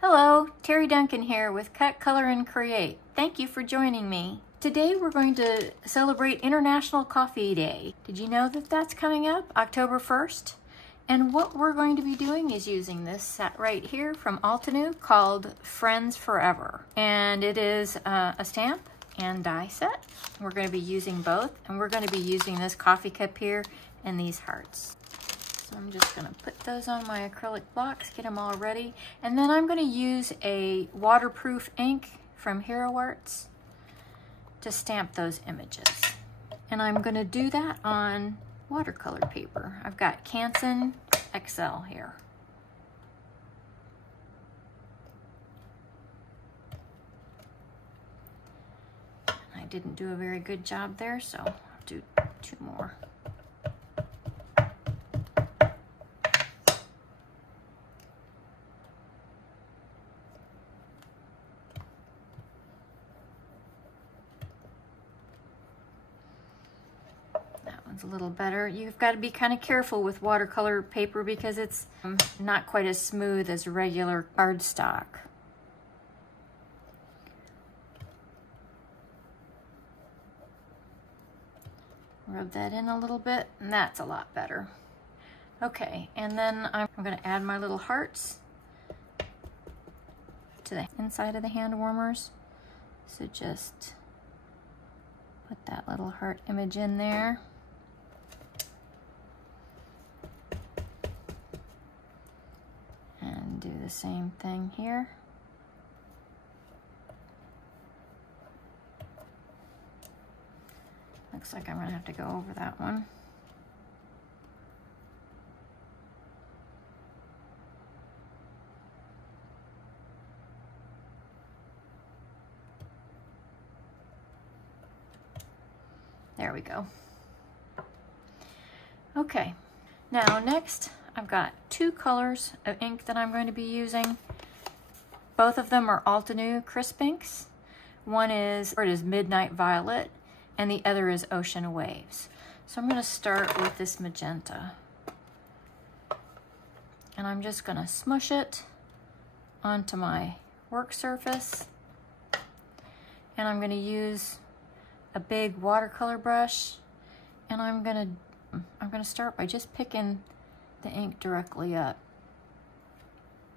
Hello, Terry Duncan here with Cut, Color, and Create. Thank you for joining me. Today we're going to celebrate International Coffee Day. Did you know that that's coming up, October 1st? And what we're going to be doing is using this set right here from Altenew called Friends Forever. And it is a stamp and die set. We're going to be using both, and we're going to be using this coffee cup here and these hearts. So I'm just going to put those on my acrylic blocks, get them all ready, and then I'm going to use a waterproof ink from Hero Arts to stamp those images. And I'm going to do that on watercolor paper. I've got Canson XL here. I didn't do a very good job there, so I'll do 2 more. A little better. You've got to be kind of careful with watercolor paper because it's not quite as smooth as regular cardstock. Rub that in a little bit, and that's a lot better. Okay, and then I'm going to add my little hearts to the inside of the hand warmers. So just put that little heart image in there. Do the same thing here. Looks like I'm going to have to go over that one. There we go. Okay, now next I've got 2 colors of ink that I'm going to be using. Both of them are Altenew crisp inks. One is Midnight Violet, and the other is Ocean Waves. So I'm going to start with this magenta. And I'm just going to smush it onto my work surface. And I'm going to use a big watercolor brush. And I'm going to start by just picking the ink directly up,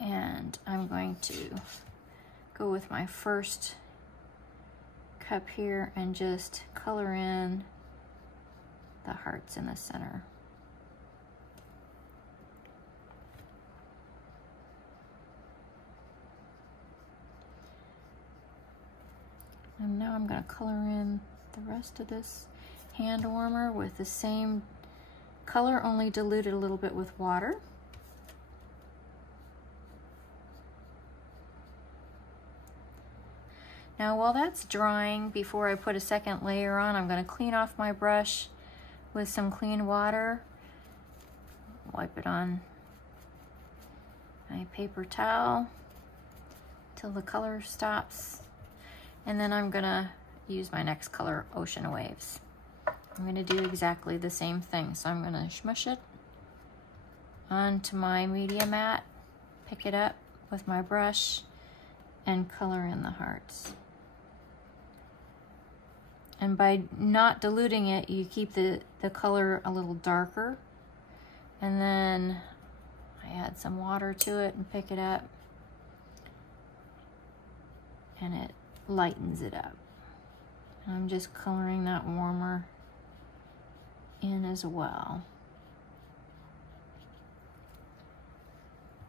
and I'm going to go with my first cup here and just color in the hearts in the center. And now I'm going to color in the rest of this hand warmer with the same color, only diluted a little bit with water. Now while that's drying, before I put a second layer on, I'm going to clean off my brush with some clean water. Wipe it on my paper towel till the color stops. And then I'm going to use my next color, Ocean Waves. I'm going to do exactly the same thing. So I'm going to smush it onto my media mat, pick it up with my brush, and color in the hearts. And by not diluting it, you keep the color a little darker. And then I add some water to it and pick it up, and it lightens it up. And I'm just coloring that warmer in as well.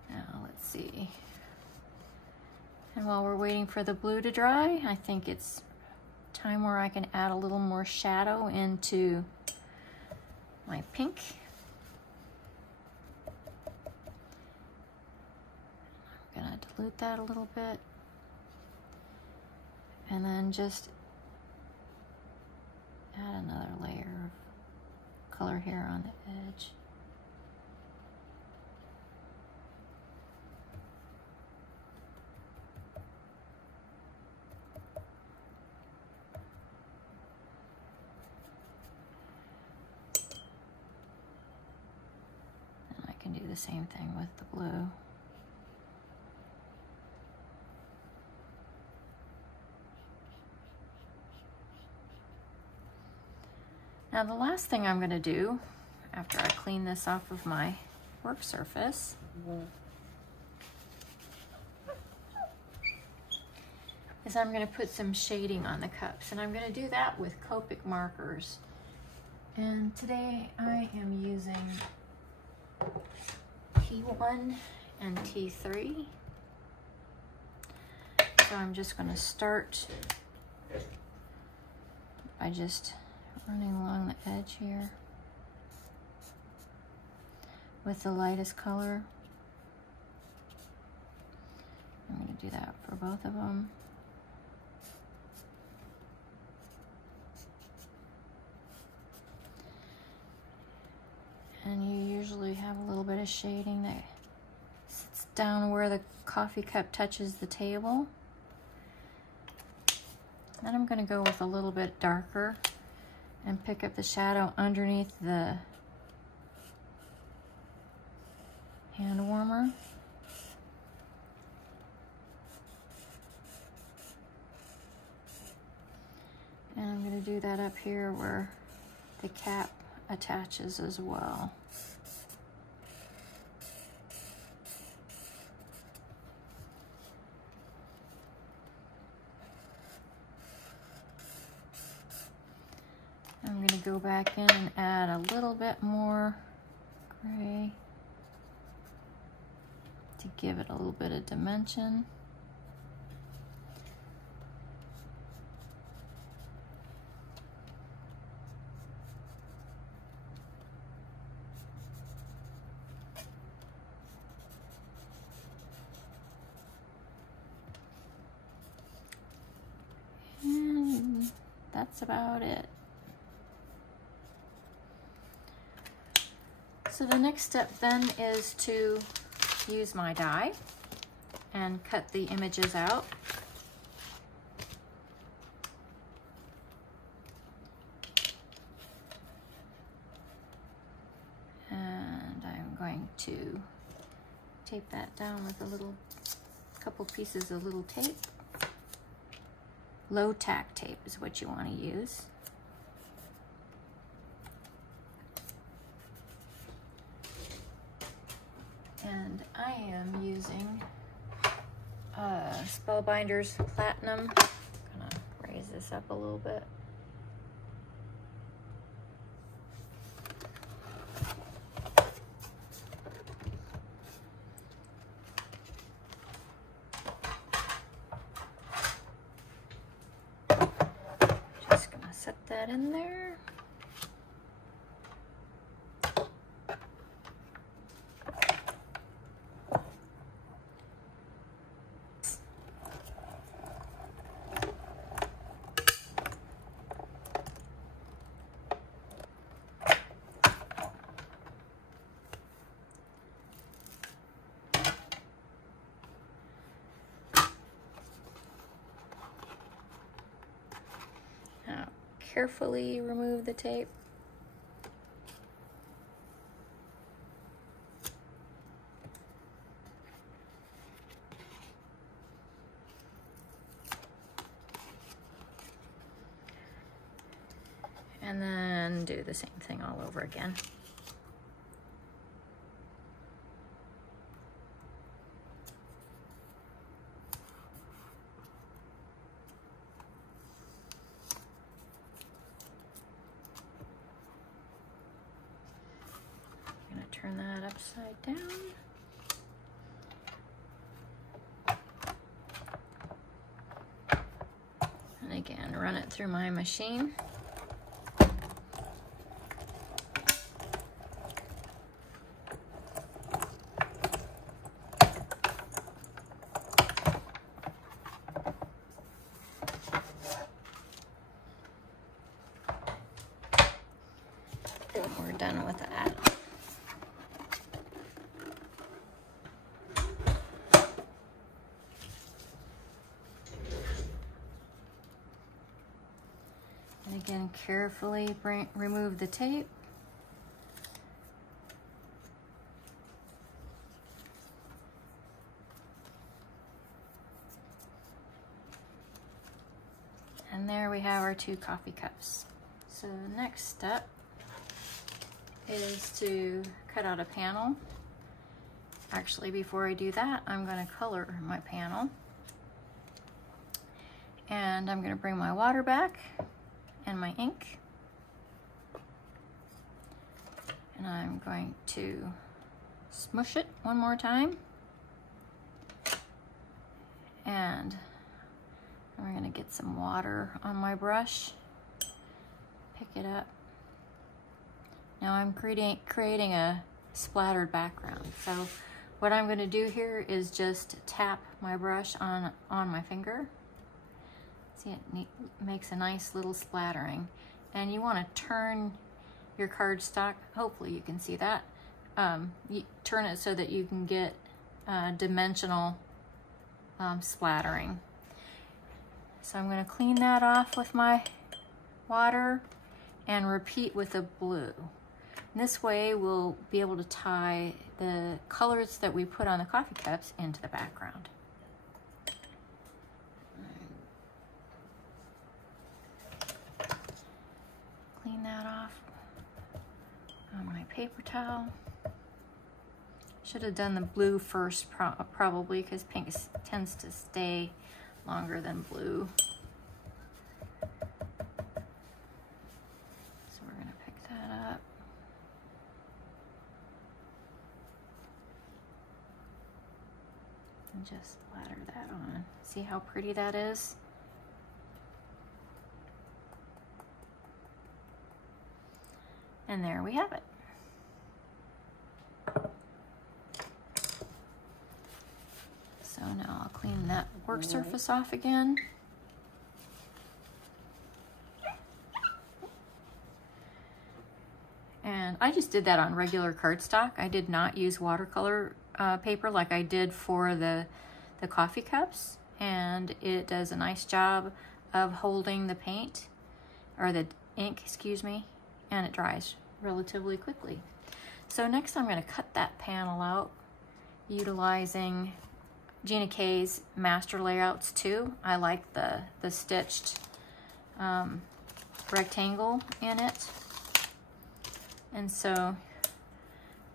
Now let's see. And while we're waiting for the blue to dry, I think it's time where I can add a little more shadow into my pink. I'm gonna dilute that a little bit, and then just add another layer of color here on the edge. And I can do the same thing with the blue. Now the last thing I'm going to do after I clean this off of my work surface is I'm going to put some shading on the cups, and I'm going to do that with Copic markers. And today I am using T1 and T3. So I'm just going to start by just running along the edge here with the lightest color. I'm going to do that for both of them. And you usually have a little bit of shading that sits down where the coffee cup touches the table. Then I'm going to go with a little bit darker and pick up the shadow underneath the hand warmer. And I'm going to do that up here where the cap attaches as well. I'm going to go back in and add a little bit more gray to give it a little bit of dimension. And that's about it. So the next step then is to use my die and cut the images out. And I'm going to tape that down with a couple pieces of little tape. Low tack tape is what you want to use. And I am using Spellbinders Platinum. I'm gonna raise this up a little bit. Just gonna set that in there. Carefully remove the tape. And then do the same thing all over again. Turn that upside down. And again, run it through my machine. And we're done with that. Again, carefully remove the tape. And there we have our 2 coffee cups. So So the next step is to cut out a panel. Actually, before I do that, I'm going to color my panel. And I'm going to bring my water back and my ink. And I'm going to smush it one more time. And we're going to get some water on my brush. Pick it up. Now I'm creating a splattered background. So what I'm going to do here is just tap my brush on my finger. See, it makes a nice little splattering. And you want to turn your cardstock, hopefully you can see that. You turn it so that you can get dimensional splattering. So I'm going to clean that off with my water and repeat with the blue. And this way we'll be able to tie the colors that we put on the coffee cups into the background. Clean that off on my paper towel. Should have done the blue first probably, because pink tends to stay longer than blue. So we're going to pick that up. And just splatter that on. See how pretty that is? And there we have it. So now I'll clean that work surface off again. And I just did that on regular cardstock. I did not use watercolor paper like I did for the coffee cups. And it does a nice job of holding the paint, or the ink, excuse me, and it dries relatively quickly. So next I'm going to cut that panel out utilizing Gina K's master layouts too. I like the stitched rectangle in it. And so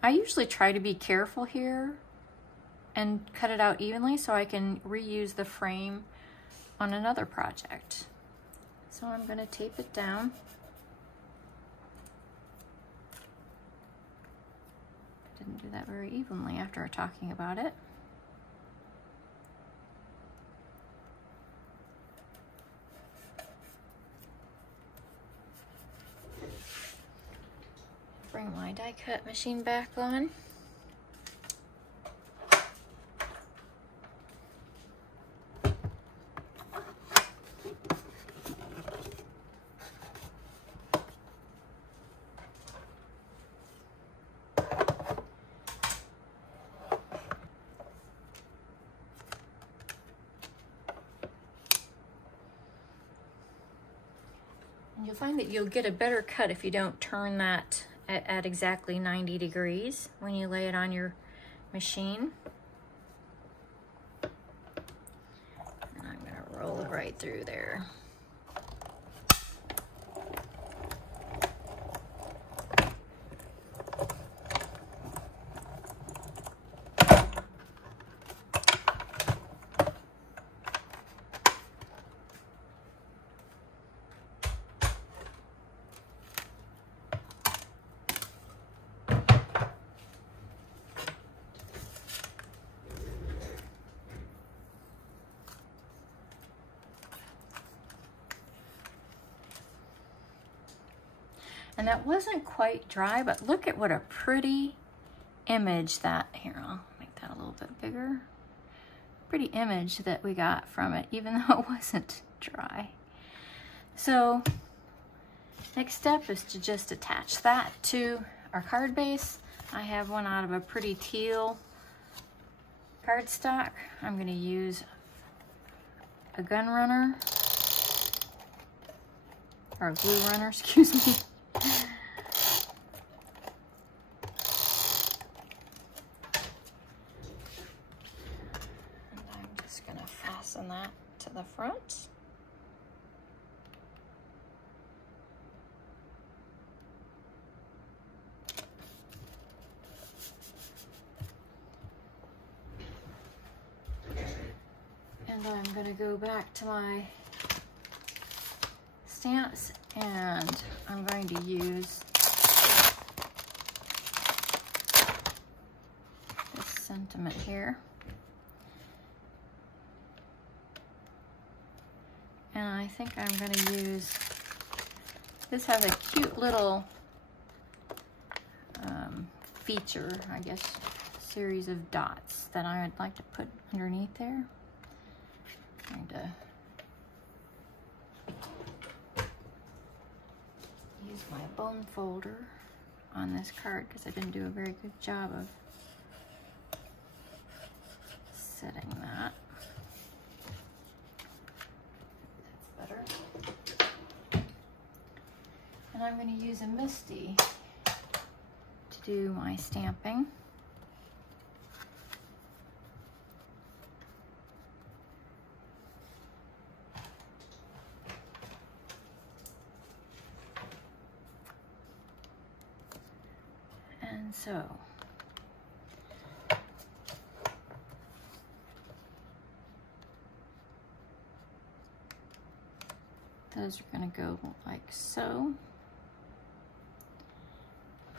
I usually try to be careful here and cut it out evenly so I can reuse the frame on another project. So I'm going to tape it down. Didn't do that very evenly after talking about it. Bring my die cut machine back on. And you'll find that you'll get a better cut if you don't turn that at exactly 90 degrees when you lay it on your machine. And I'm going to roll it right through there. And that wasn't quite dry, but look at what a pretty image that, here, I'll make that a little bit bigger. Pretty image that we got from it, even though it wasn't dry. So next step is to just attach that to our card base. I have one out of a pretty teal cardstock. I'm going to use a gun runner, or a glue runner, excuse me. And I'm just going to fasten that to the front. And I'm going to go back to my stamps, and I'm going to use this sentiment here. And I think I'm going to use, this has a cute little feature, I guess, series of dots that I would like to put underneath there. I'm going to use my bone folder on this card because I didn't do a very good job of setting that. That's better. And I'm going to use a Misty to do my stamping. And so those are going to go like so.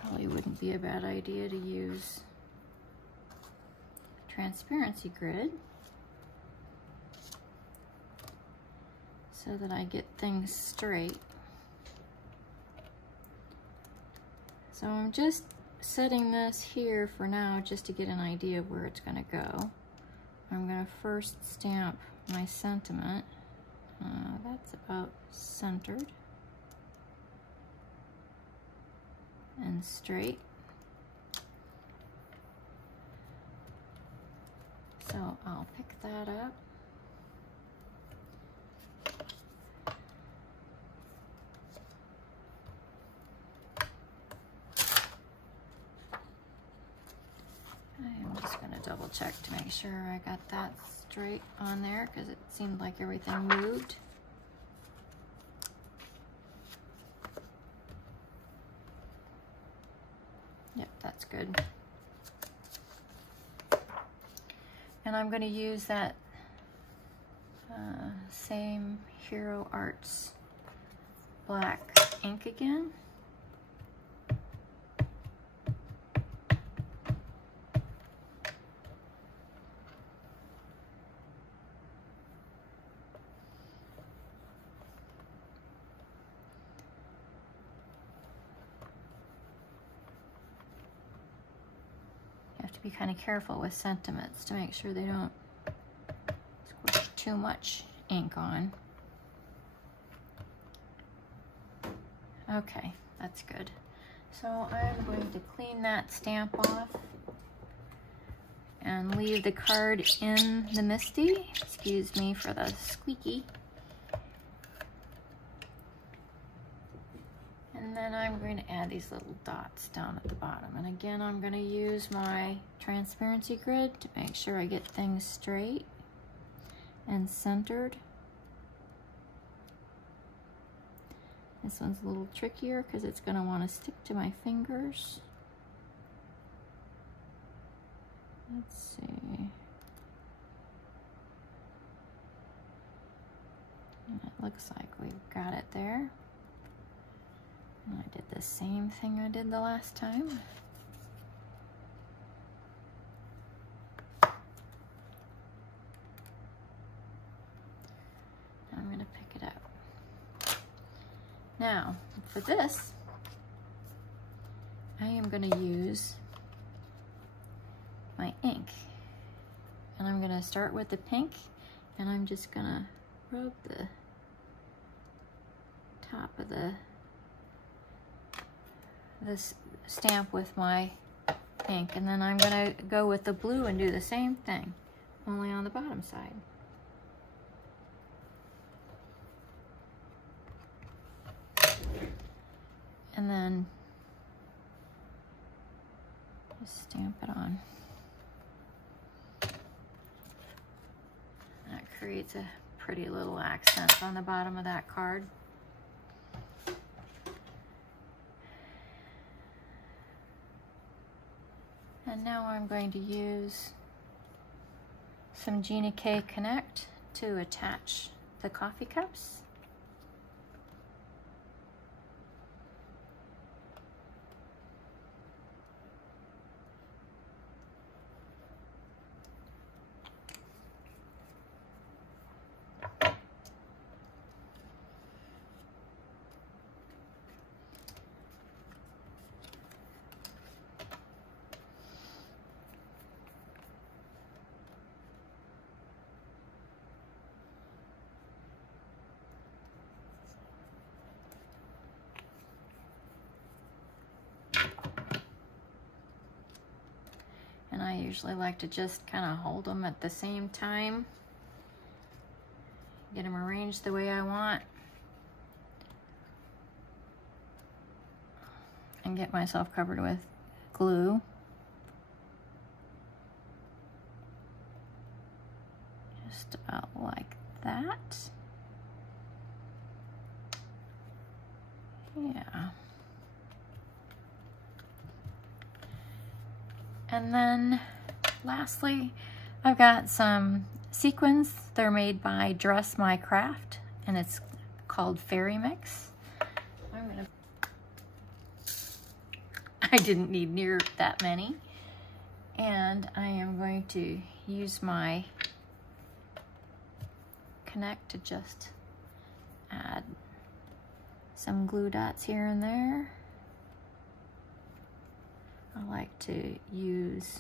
Probably wouldn't be a bad idea to use transparency grid so that I get things straight. So I'm just setting this here for now just to get an idea of where it's going to go. I'm going to first stamp my sentiment. That's about centered and straight. So I'll pick that up. I'm just going to double check to make sure I got that straight on there because it seemed like everything moved. Yep, that's good. And I'm going to use that same Hero Arts black ink again. Be kind of careful with sentiments to make sure they don't squish too much ink on. Okay, that's good. So I'm going to clean that stamp off and leave the card in the Misty. Excuse me for the squeaky. And then I'm going to add these little dots down at the bottom. And again, I'm going to use my transparency grid to make sure I get things straight and centered. This one's a little trickier because it's going to want to stick to my fingers. Let's see. And it looks like we've got it there. And I did the same thing I did the last time. I'm going to pick it up. Now, for this, I am going to use my ink. And I'm going to start with the pink, and I'm just going to rub the top of this stamp with my ink, and then I'm going to go with the blue and do the same thing, only on the bottom side. And then just stamp it on. That creates a pretty little accent on the bottom of that card. And now I'm going to use some Gina K Connect to attach the coffee cups. And I usually like to just kind of hold them at the same time. Get them arranged the way I want. And get myself covered with glue. Just about like that. Yeah. And then lastly, I've got some sequins. They're made by Dress My Craft, and it's called Fairy Mix. I didn't need near that many. And I am going to use my Connect to just add some glue dots here and there. I like to use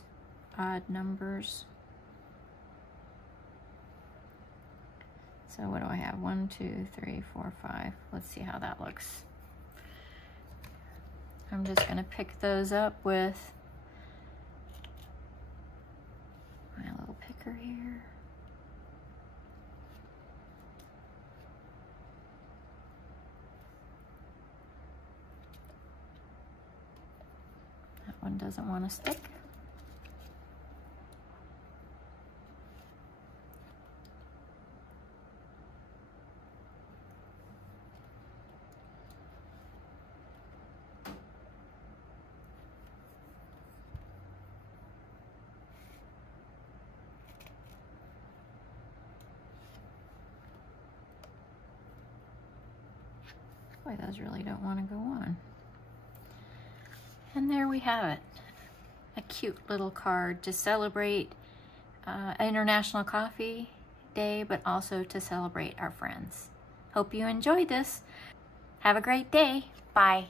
odd numbers. So what do I have? 1, 2, 3, 4, 5. Let's see how that looks. I'm just gonna pick those up with my little picker here. That one doesn't want to stick. Boy, those really don't want to go on. And there we have it. A cute little card to celebrate International Coffee Day, but also to celebrate our friends. Hope you enjoyed this. Have a great day. Bye.